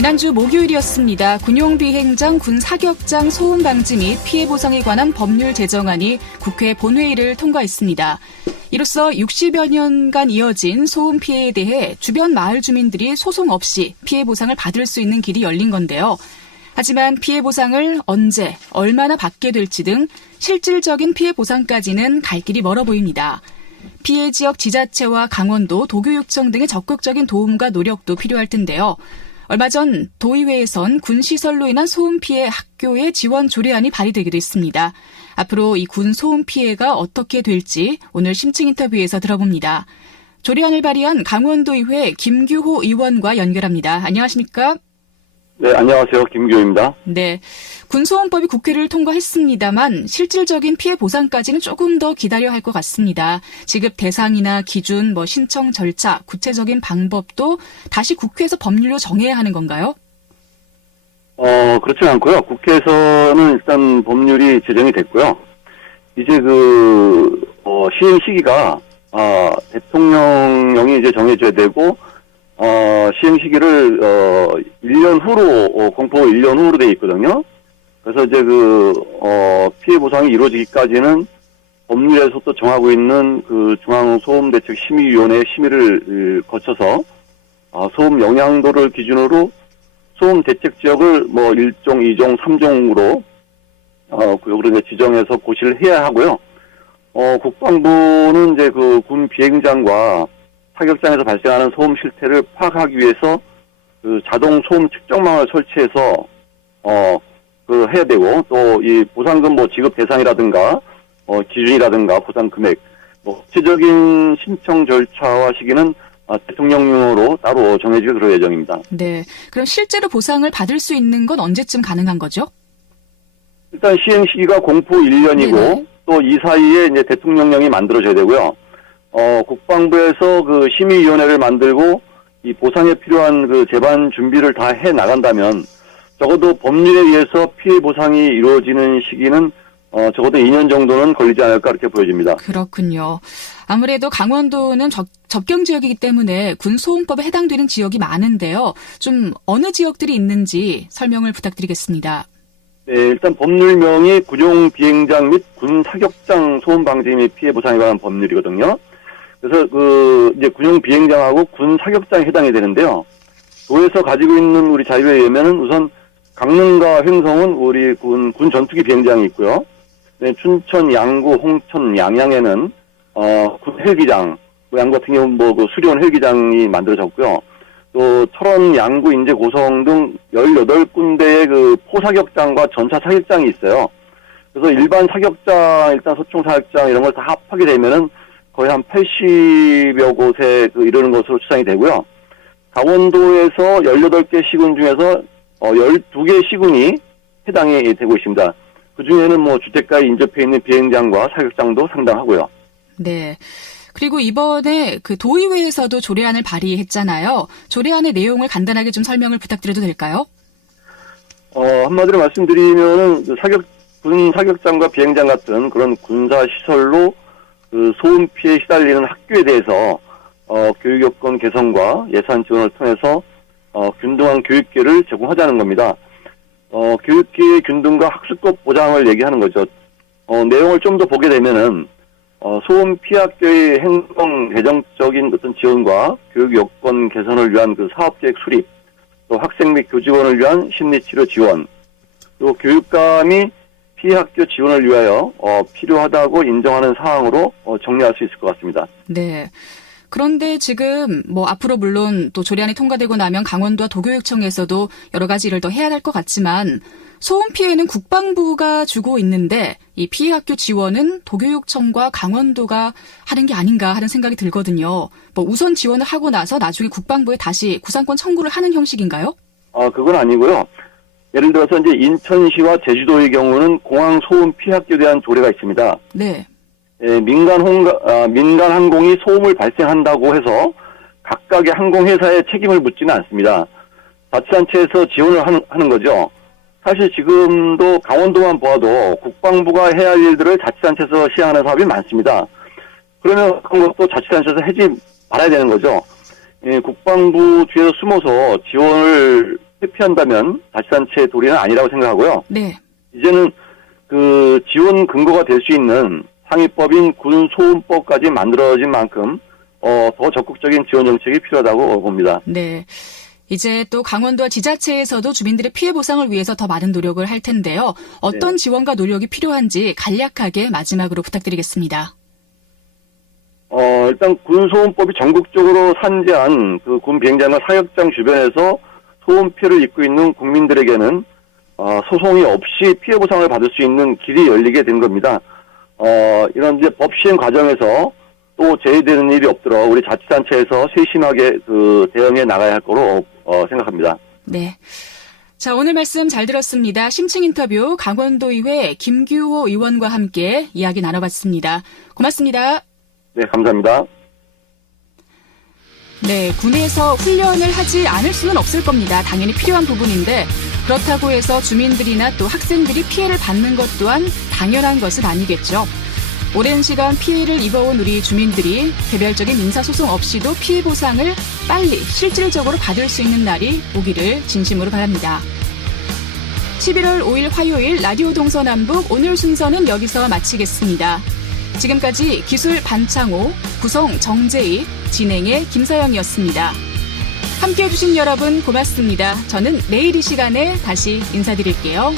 지난주 목요일이었습니다. 군용비행장, 군사격장 소음 방지 및 피해 보상에 관한 법률 제정안이 국회 본회의를 통과했습니다. 이로써 60여 년간 이어진 소음 피해에 대해 주변 마을 주민들이 소송 없이 피해 보상을 받을 수 있는 길이 열린 건데요. 하지만 피해 보상을 언제, 얼마나 받게 될지 등 실질적인 피해 보상까지는 갈 길이 멀어 보입니다. 피해 지역 지자체와 강원도, 도교육청 등의 적극적인 도움과 노력도 필요할 텐데요. 얼마 전 도의회에선 군 시설로 인한 소음 피해 학교의 지원 조례안이 발의되기도 했습니다. 앞으로 이 군 소음 피해가 어떻게 될지 오늘 심층 인터뷰에서 들어봅니다. 조례안을 발의한 강원도의회 김규호 의원과 연결합니다. 안녕하십니까? 네, 안녕하세요. 김규호입니다. 네, 군소음법이 국회를 통과했습니다만 실질적인 피해 보상까지는 조금 더 기다려야 할 것 같습니다. 지급 대상이나 기준, 신청 절차, 구체적인 방법도 다시 국회에서 법률로 정해야 하는 건가요? 그렇지는 않고요. 국회에서는 일단 법률이 제정이 됐고요. 이제 시행 시기가, 대통령령이 이제 정해져야 되고, 시행 시기를, 1년 후로, 공포 1년 후로 돼 있거든요. 그래서 이제 피해 보상이 이루어지기까지는 법률에서 또 정하고 있는 중앙소음대책심의위원회 심의를 거쳐서, 소음 영향도를 기준으로 소음 대책 지역을 1종, 2종, 3종으로, 구역으로 이제 지정해서 고시를 해야 하고요. 국방부는 이제 군 비행장과 사격장에서 발생하는 소음 실태를 파악하기 위해서 자동 소음 측정망을 설치해서 해야 되고, 또 이 보상금 지급 대상이라든가 기준이라든가 보상 금액, 구체적인 신청 절차와 시기는 대통령령으로 따로 정해지게 그럴 예정입니다. 네, 그럼 실제로 보상을 받을 수 있는 건 언제쯤 가능한 거죠? 일단 시행 시기가 공포 1년이고 네네. 또 이 사이에 이제 대통령령이 만들어져야 되고요. 국방부에서 심의위원회를 만들고 이 보상에 필요한 재반 준비를 다 해 나간다면 적어도 법률에 의해서 피해 보상이 이루어지는 시기는 적어도 2년 정도는 걸리지 않을까 이렇게 보여집니다. 그렇군요. 아무래도 강원도는 접경 지역이기 때문에 군소음법에 해당되는 지역이 많은데요. 좀 어느 지역들이 있는지 설명을 부탁드리겠습니다. 네, 일단 법률명이 군용 비행장 및 군 사격장 소음 방지 및 피해 보상에 관한 법률이거든요. 그래서 이제 군용 비행장하고 군 사격장에 해당이 되는데요. 도에서 가지고 있는 우리 자료에 의하면은 우선 강릉과 횡성은 우리 군 전투기 비행장이 있고요. 네, 춘천, 양구, 홍천, 양양에는 군 헬기장, 양구 같은 경우는 수리원 헬기장이 만들어졌고요. 또 철원, 양구, 인제, 고성 등 18군데의 포사격장과 전차 사격장이 있어요. 그래서 일반 사격장, 일단 소총 사격장 이런 걸 다 합하게 되면은 거의 한 80여 곳에 이르는 것으로 추산이 되고요. 강원도에서 18개 시군 중에서 12개 시군이 해당이 되고 있습니다. 그 중에는 주택가에 인접해 있는 비행장과 사격장도 상당하고요. 네. 그리고 이번에 도의회에서도 조례안을 발의했잖아요. 조례안의 내용을 간단하게 좀 설명을 부탁드려도 될까요? 한마디로 말씀드리면은 군 사격장과 비행장 같은 그런 군사 시설로 소음 피해에 시달리는 학교에 대해서 교육 여건 개선과 예산 지원을 통해서 균등한 교육기회를 제공하자는 겁니다. 교육기회 균등과 학습법 보장을 얘기하는 거죠. 내용을 좀 더 보게 되면은 소음 피해 학교의 행정 재정적인 어떤 지원과 교육 여건 개선을 위한 사업계획 수립, 또 학생 및 교직원을 위한 심리치료 지원, 또 교육감이 피해 학교 지원을 위하여 필요하다고 인정하는 사항으로 정리할 수 있을 것 같습니다. 네. 그런데 지금 앞으로 물론 또 조례안이 통과되고 나면 강원도와 도교육청에서도 여러 가지 일을 더 해야 할 것 같지만 소음 피해는 국방부가 주고 있는데 이 피해 학교 지원은 도교육청과 강원도가 하는 게 아닌가 하는 생각이 들거든요. 우선 지원을 하고 나서 나중에 국방부에 다시 구상권 청구를 하는 형식인가요? 그건 아니고요. 예를 들어서 이제 인천시와 제주도의 경우는 공항 소음 피해 학교에 대한 조례가 있습니다. 네. 민간 항공이 소음을 발생한다고 해서 각각의 항공회사에 책임을 묻지는 않습니다. 자치단체에서 지원을 하는 거죠. 사실 지금도 강원도만 보아도 국방부가 해야 할 일들을 자치단체에서 시행하는 사업이 많습니다. 그러면 그런 것도 자치단체에서 하지 말아야 되는 거죠. 국방부 뒤에서 숨어서 지원을 회피한다면 자치단체의 도리는 아니라고 생각하고요. 네. 이제는 그 지원 근거가 될 수 있는 상위법인 군소음법까지 만들어진 만큼 더 적극적인 지원 정책이 필요하다고 봅니다. 네. 이제 또 강원도와 지자체에서도 주민들의 피해 보상을 위해서 더 많은 노력을 할 텐데요. 어떤 지원과 노력이 필요한지 간략하게 마지막으로 부탁드리겠습니다. 일단 군소음법이 전국적으로 산재한 그 군 비행장과 사격장 주변에서 소음 피해를 입고 있는 국민들에게는 소송이 없이 피해 보상을 받을 수 있는 길이 열리게 된 겁니다. 이런 이제 법 시행 과정에서 또 제외되는 일이 없도록 우리 자치단체에서 세심하게 그 대응해 나가야 할 거로 생각합니다. 네. 자, 오늘 말씀 잘 들었습니다. 심층 인터뷰 강원도의회 김규호 의원과 함께 이야기 나눠봤습니다. 고맙습니다. 네, 감사합니다. 네, 군에서 훈련을 하지 않을 수는 없을 겁니다. 당연히 필요한 부분인데 그렇다고 해서 주민들이나 또 학생들이 피해를 받는 것 또한 당연한 것은 아니겠죠. 오랜 시간 피해를 입어온 우리 주민들이 개별적인 민사소송 없이도 피해 보상을 빨리 실질적으로 받을 수 있는 날이 오기를 진심으로 바랍니다. 11월 5일 화요일 라디오 동서남북 오늘 순서는 여기서 마치겠습니다. 지금까지 기술 반창호, 구성 정재희, 진행의 김서영이었습니다. 함께해 주신 여러분 고맙습니다. 저는 내일 이 시간에 다시 인사드릴게요.